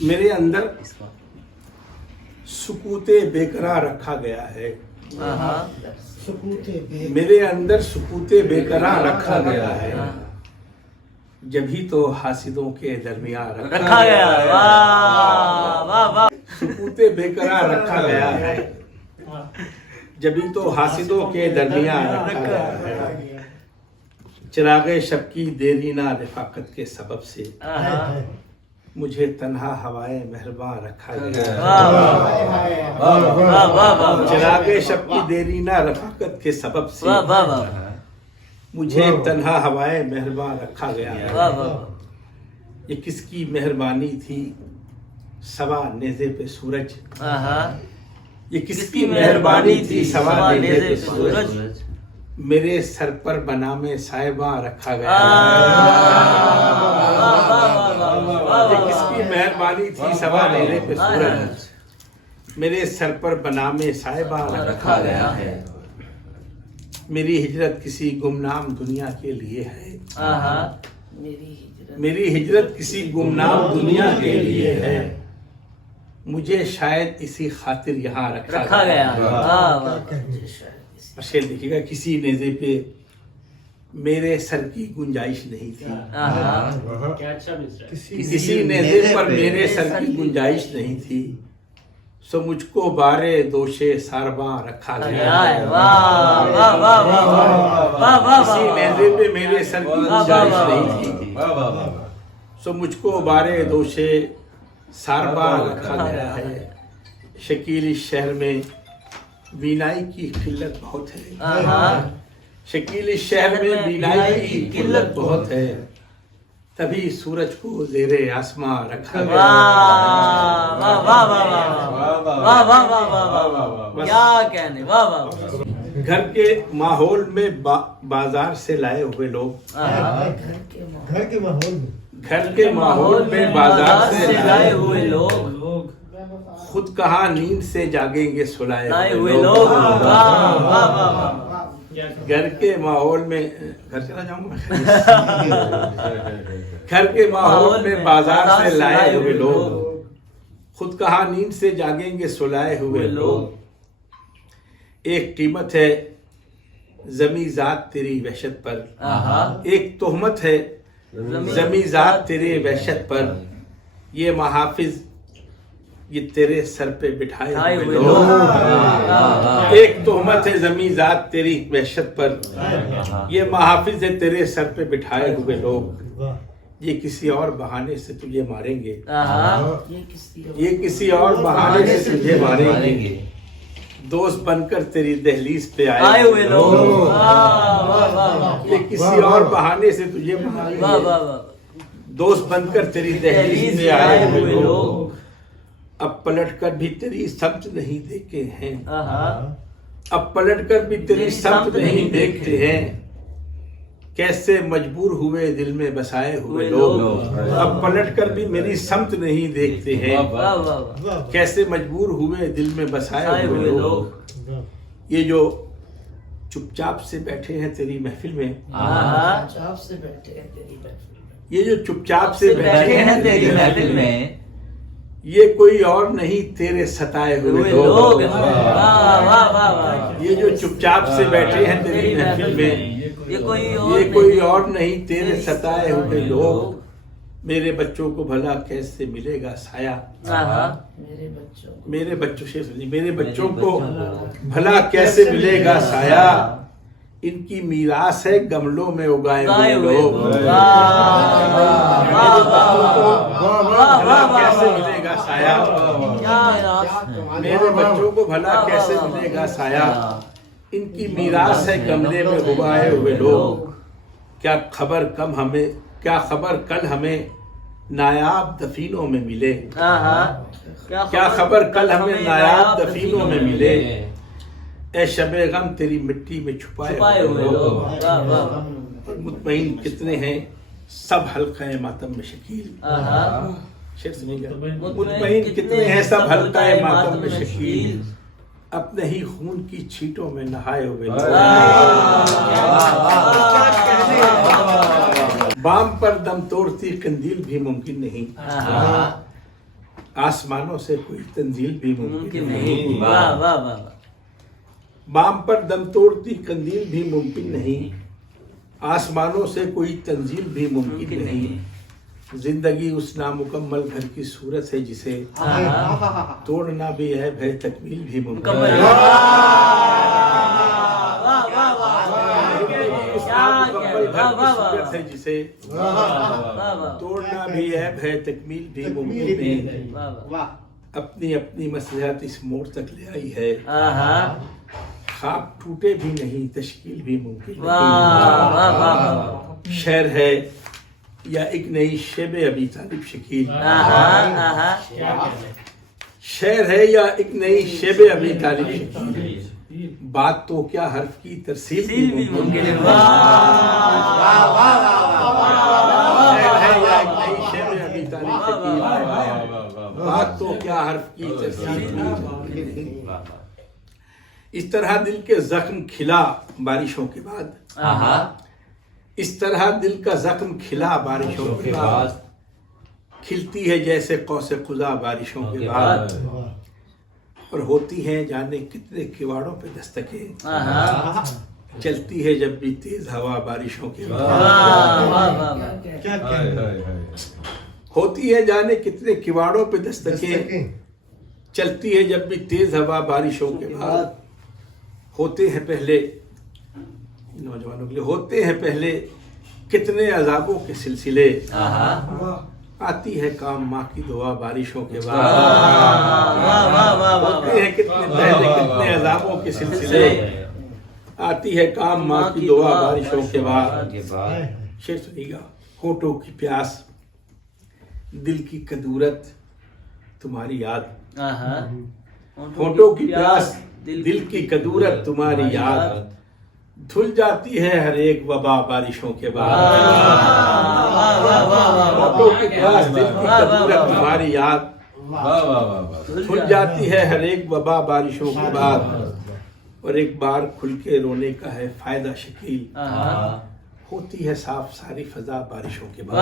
मेरे अंदर सुकूते बेकरार रखा गया है। मेरे अंदर सुकूते बेकरार रखा गया है, जभी तो हासिदों के दरमियान रखा गया है। वाह वाह वाह। सुकूते बेकरार रखा गया है, जभी तो हासिदों के दरमियान रखा गया है। चिरागे शब की देरीना रिफाकत के सबब से मुझे तन्हा हवाए मेहरबान रखा गया। चिरागे शब की देरीना रफाकत के सबब से मुझे तन्हा हवाए मेहरबान रखा गया। ये किसकी मेहरबानी थी सवा नेज़े पे सूरज, ये किसकी मेहरबानी थी सवा नेज़े पे सूरज, मेरे सर पर बनामे साहिबा रखा गया। ये किसकी मेहरबानी थी सवा नेज़े पे सूरज, मेरे सर पर बनामे साहिबा रखा गया है। मेरी हिजरत किसी गुमनाम दुनिया के लिए है, मेरी हिजरत किसी गुमनाम दुनिया के लिए है, मुझे शायद इसी खातिर यहाँ रखा गया। शेर देखिएगा, किसी नेज़े पे मेरे सर की गुंजाइश नहीं थी, किसी नेज़े पर मेरे सर की गुंजाइश नहीं थी, सो मुझको बारे दोषे सारबा रखा गया। किसी नेज़े पे मेरे सर की गुंजाइश नहीं थी, सो मुझको बारे दोषे सारबा रखा गया है। शकील इस शहर में बीनाई की किल्लत बहुत है, शकील इस शहर में बीनाई की किल्लत बहुत है, तभी सूरज को ज़ेरे आसमां रखा गया। क्या कहने, वाह वाह। घर के माहौल में बाजार से लाए हुए लोग, घर के माहौल में बाजार से लाए हुए लोग, खुद कहाँ नींद से जागेंगे सुलाए हुए लोग। घर के माहौल में, घर चला जाऊंगा, घर के माहौल में बाजार से लाए हुए लोग, खुद कहाँ नींद से जागेंगे सुलाए हुए लोग। एक कीमत है ज़मी ज़ात तेरी वहशत पर, एक तोहमत है ज़मी ज़ात तेरे वहशत पर, ये महाफिज ये तेरे सर पे बिठाए हुए लोग। एक तोहमत है ज़मी ज़ात तेरी वहशत पर, ये महाफिज है तेरे सर पे बिठाए हुए लोग। ये किसी और बहाने से तुझे मारेंगे, ये किसी और बहाने से तुझे मारेंगे, दोस्त बनकर तेरी दहलीज पे आए हुए लोग। ये किसी और बहाने से तुझे मारेंगे, दोस्त बनकर तेरी दहलीज पे आए हुए लोग। अब पलटकर भी तेरी समत नहीं देखते हैं, अब पलटकर भी तेरी समत नहीं देखते हैं, कैसे मजबूर हुए दिल में बसाए हुए लोग। अब पलटकर भी मेरी समत नहीं देखते हैं, कैसे मजबूर हुए दिल में बसाए हुए लोग। ये जो चुपचाप से बैठे हैं तेरी महफिल में, ये जो चुपचाप से बैठे हैं तेरी महफिल में, ये कोई और नहीं तेरे सताए हुए लोग। ये जो चुपचाप से बैठे हैं तेरी महफिल में, ये कोई और नहीं तेरे सताए हुए लोग। मेरे बच्चों को भला कैसे मिलेगा साया, मेरे बच्चों से मेरे बच्चों को भला कैसे मिलेगा साया, इनकी मीरास है गमलों में उगाए हुए लोग। कैसे मिलेगा साया, मेरे बच्चों को भला कैसे मिलेगा साया, इनकी मीरास है गमले में उगाए हुए लोग। क्या खबर कल हमें नायाब दफीनों में मिले, क्या खबर कल हमें नायाब दफीनों में मिले, ए शबे गम तेरी मिट्टी में छुपाए हुए लोग। मुतमईन कितने हैं सब हल्का मातम में शकील, शेर सुनिएगा। मुतमईन कितने हैं सब हल्का मातम में शकील, अपने ही खून की छींटों में नहाए हुए लोग। बाम पर दम तोड़ती कंदील भी मुमकिन नहीं, आसमानों से कोई तंजील भी मुमकिन नहीं। वाह वाह वाह वाह। बाम पर दम तोड़ती कंदील भी मुमकिन नहीं, आसमानों से कोई तंजील भी मुमकिन नहीं। जिंदगी उस नामुकम्मल घर की सूरत है जिसे तोड़ना भी है, भय तकमील भी मुमकिन नहीं। सूरत है जिसे तोड़ना भी है, भय तकमील भी मुमकिन नहीं। अपनी अपनी मसलहत इस मोड़ तक ले आई है, खाक टूटे भी नहीं, तश्कील भी मुमकिन नहीं। शेर है या एक नई शेबे अभी तालिब शकील, शेर है या एक नई शेबे अभी तालिब शकील, बात तो क्या हर्फ की तरसील भी मुमकिन है। शेर है या एक नई शेबे अभी तालिब शकील, बात तो क्या हर्फ की तरसील भी मुमकिन है। इस तरह दिल के जख्म खिला बारिशों के बाद, इस तरह दिल का जख्म खिला बारिशों के बाद, खिलती है जैसे कौसे खुदा बारिशों के बाद, और होती हैं जाने कितने किवाड़ों पे दस्तकें, चलती है जब भी तेज हवा बारिशों के बाद। होती है जाने कितने किवाड़ों पे दस्तकें, चलती है जब भी तेज हवा बारिशों के बाद। होते हैं पहले नौजवानों के लिए, होते हैं पहले कितने अजाबों के सिलसिले, आती है काम माँ की दुआ बारिशों के बाद। होते हैं कितने पहले कितने अजाबों के सिलसिले, आती है काम माँ की दुआ बारिशों के बाद। शेर सुनिएगा। होठों की प्यास, दिल की कदूरत, तुम्हारी याद, होठों की प्यास, दिल की कदूरत, तुम्हारी याद, धुल जाती है हर एक वबा बारिशों के बाद। होठों की प्यास, दिल की कदूरत, तुम्हारी याद, धुल जाती है हर एक वबा बारिशों के बाद। और एक बार खुल के रोने का है फायदा शकील, होती है साफ सारी फजा बारिशों के बाद।